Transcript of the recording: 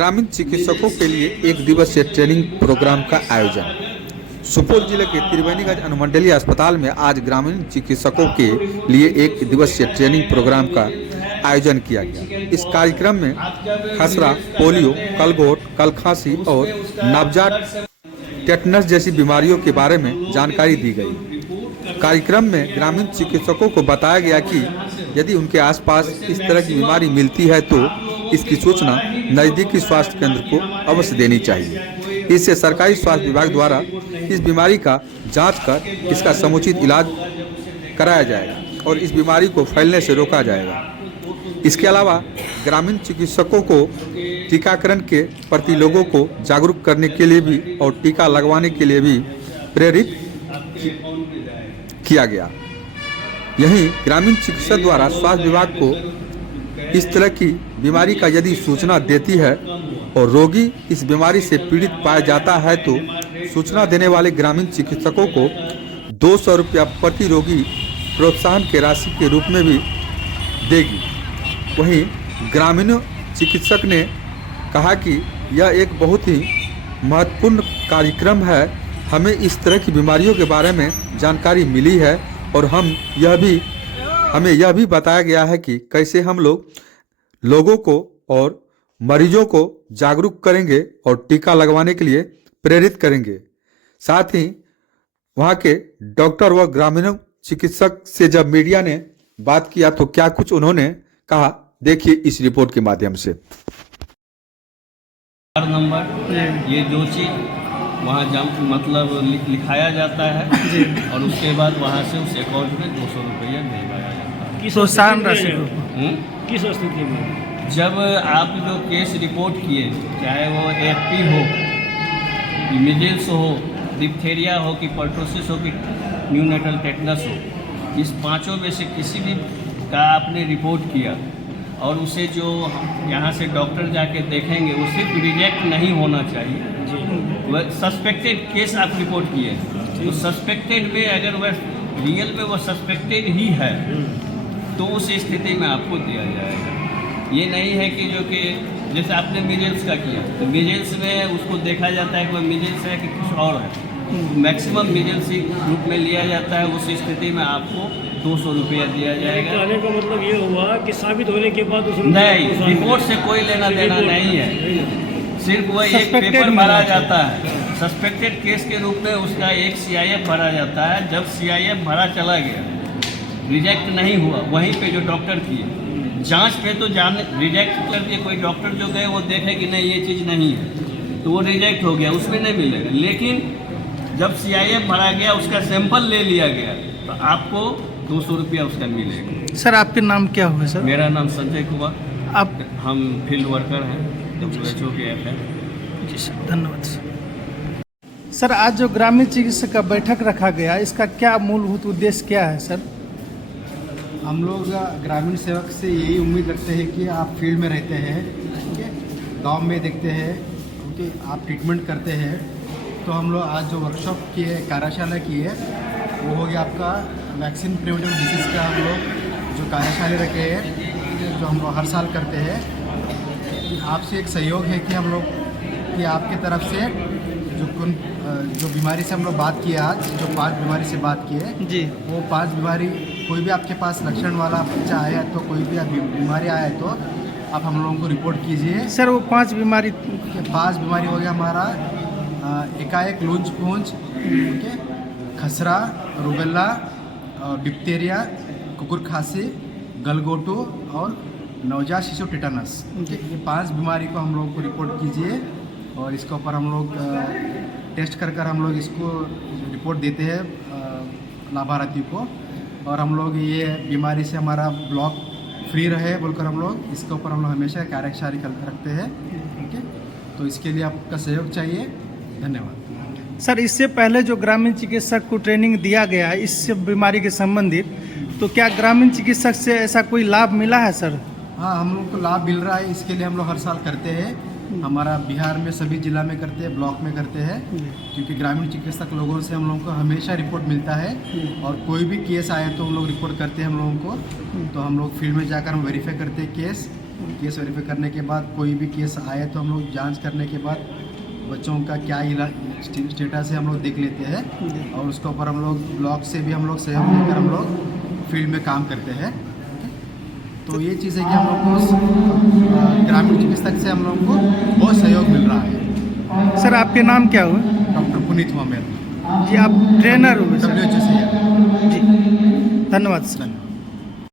ग्रामीण चिकित्सकों के लिए एक दिवसीय ट्रेनिंग प्रोग्राम का आयोजन। सुपौल जिले के त्रिवेणीगंज अनुमंडलीय अस्पताल में आज ग्रामीण चिकित्सकों के लिए एक दिवसीय ट्रेनिंग प्रोग्राम का आयोजन किया गया। इस कार्यक्रम में खसरा, पोलियो, कलगोट, कलखांसी और नवजात टेटनस जैसी बीमारियों के बारे में जानकारी दी गई। कार्यक्रम में ग्रामीण चिकित्सकों को बताया गया कि यदि उनके आसपास इस तरह की बीमारी मिलती है तो इसकी सूचना नज़दीकी स्वास्थ्य केंद्र को अवश्य देनी चाहिए। इससे सरकारी स्वास्थ्य विभाग द्वारा इस बीमारी का जांच कर इसका समुचित इलाज कराया जाएगा और इस बीमारी को फैलने से रोका जाएगा। इसके अलावा ग्रामीण चिकित्सकों को टीकाकरण के प्रति लोगों को जागरूक करने के लिए भी और टीका लगवाने के लिए भी प्रेरित किया गया। यहीं ग्रामीण चिकित्सक द्वारा स्वास्थ्य विभाग को इस तरह की बीमारी का यदि सूचना देती है और रोगी इस बीमारी से पीड़ित पाया जाता है तो सूचना देने वाले ग्रामीण चिकित्सकों को 200 रुपया प्रति रोगी प्रोत्साहन के राशि के रूप में भी देगी। वहीं ग्रामीण चिकित्सक ने कहा कि यह एक बहुत ही महत्वपूर्ण कार्यक्रम है। हमें इस तरह की बीमारियों के बारे में जानकारी मिली है और हमें यह भी बताया गया है कि कैसे हम लोगों को और मरीजों को जागरूक करेंगे और टीका लगवाने के लिए प्रेरित करेंगे। साथ ही वहाँ के डॉक्टर व ग्रामीण चिकित्सक से जब मीडिया ने बात किया तो क्या कुछ उन्होंने कहा, देखिए इस रिपोर्ट के माध्यम से। नंबर ये जो चीज़ वहाँ मतलब लिखाया जाता है और उसके बाद वहाँ से उस अकाउंट में 200 रुपया भेजाया जाता है। प्रोत्साहन राशि किस स्थिति में? जब आप जो केस रिपोर्ट किए, चाहे वो एफपी हो, मीजल्स हो, डिप्थेरिया हो कि पर्टोसिस हो कि न्यूनेटल टेटनस हो, इस पांचों में से किसी भी का आपने रिपोर्ट किया और उसे जो यहाँ से डॉक्टर जाके देखेंगे वो सिर्फ रिजेक्ट नहीं होना चाहिए। वह सस्पेक्टेड केस आप रिपोर्ट किए तो सस्पेक्टेड में अगर वह रियल में वो सस्पेक्टेड ही है तो उस स्थिति में आपको दिया जाएगा। ये नहीं है कि जो कि जैसे आपने मीजल्स का किया तो मीजल्स में उसको देखा जाता है कि वह मीजल्स है कि कुछ और है, मैक्सिमम मीजल्स ही ग्रुप में लिया जाता है। उस स्थिति में आपको 200 रुपया दिया जाएगा। कहने का मतलब ये हुआ कि साबित होने के बाद नहीं, रिपोर्ट से कोई लेना देना नहीं है, सिर्फ वह एक पेपर भरा जाता है। सस्पेक्टेड केस के रूप में उसका एक CIF भरा जाता है। जब CIF भरा चला गया, रिजेक्ट नहीं हुआ, वहीं पे जो डॉक्टर किए जांच पे तो रिजेक्ट कर दिए। कोई डॉक्टर जो गए वो देखे कि नहीं ये चीज़ नहीं है तो वो रिजेक्ट हो गया, उसमें नहीं मिलेगा। लेकिन जब CIF भरा गया, उसका सैंपल ले लिया गया तो आपको 200 रुपया उसका मिलेगा। सर आपके नाम क्या हुआ सर? मेरा नाम संजय कुमार, आप हम फील्ड वर्कर हैं WHO के FM। जी सर, धन्यवाद सर। सर आज जो ग्रामीण चिकित्सक का बैठक रखा गया, इसका क्या मूलभूत उद्देश्य क्या है सर? हम लोग ग्रामीण सेवक से यही उम्मीद रखते हैं कि आप फील्ड में रहते हैं, ठीक है, गाँव में देखते हैं, क्योंकि आप ट्रीटमेंट करते हैं। तो हम लोग आज जो वर्कशॉप की है, कार्यशाला की है, वो हो गया आपका वैक्सीन प्रिवेंटिव डिसीज़ का। हम लोग जो कार्यशाला रखे हैं, जो हम लोग हर साल करते हैं, आपसे एक सहयोग है कि हम लोग कि आपकी तरफ से जो बीमारी से हम लोग बात किए, आज जो 5 बीमारी से बात किए जी, वो 5 बीमारी कोई भी आपके पास लक्षण वाला बच्चा आया तो कोई भी बीमारी आया तो आप हम लोगों को रिपोर्ट कीजिए। सर वो 5 बीमारी 5 बीमारी हो गया हमारा एकाएक लूज पूंछ, ठीक है, खसरा, रूबेला, डिप्थेरिया, कुकुर खांसी, गलगोटू और नवजात शिशु टेटनस। ये 5 बीमारी को हम लोगों को रिपोर्ट कीजिए और इसके ऊपर हम लोग टेस्ट कर हम लोग इसको रिपोर्ट देते हैं लाभार्थी को। और हम लोग ये बीमारी से हमारा ब्लॉक फ्री रहे बोलकर हम लोग इसके ऊपर हम लोग हमेशा कार्यशाला रखते हैं, ठीक है। तो इसके लिए आपका सहयोग चाहिए। धन्यवाद सर। इससे पहले जो ग्रामीण चिकित्सक को ट्रेनिंग दिया गया इस बीमारी के संबंधित, तो क्या ग्रामीण चिकित्सक से ऐसा कोई लाभ मिला है सर? हाँ, हम लोग को लाभ मिल रहा है। इसके लिए हम लोग हर साल करते हैं। हमारा बिहार में सभी जिला में करते हैं, ब्लॉक में करते हैं, क्योंकि ग्रामीण चिकित्सक लोगों से हम लोगों को हमेशा रिपोर्ट मिलता है और कोई भी केस आए तो हम लोग रिपोर्ट करते हैं हम लोगों को। तो हम लोग फील्ड में जाकर हम वेरीफाई करते हैं केस केस वेरीफाई करने के बाद कोई भी केस आए तो हम लोग जांच करने के बाद बच्चों का क्या स्टेटस है हम लोग देख लेते हैं और उसके ऊपर हम लोग ब्लॉक से भी हम लोग सहयोग लेकर हम लोग फील्ड में काम करते हैं। तो ये चीज़ है कि हम लोग को ग्रामीण चिकित्सक से हम लोग को बहुत सहयोग मिल रहा है। सर आपके नाम क्या हुआ? डॉक्टर पुनीत मोमेर, जी आप ट्रेनर हुए सर? WHO से। जी धन्यवाद सर।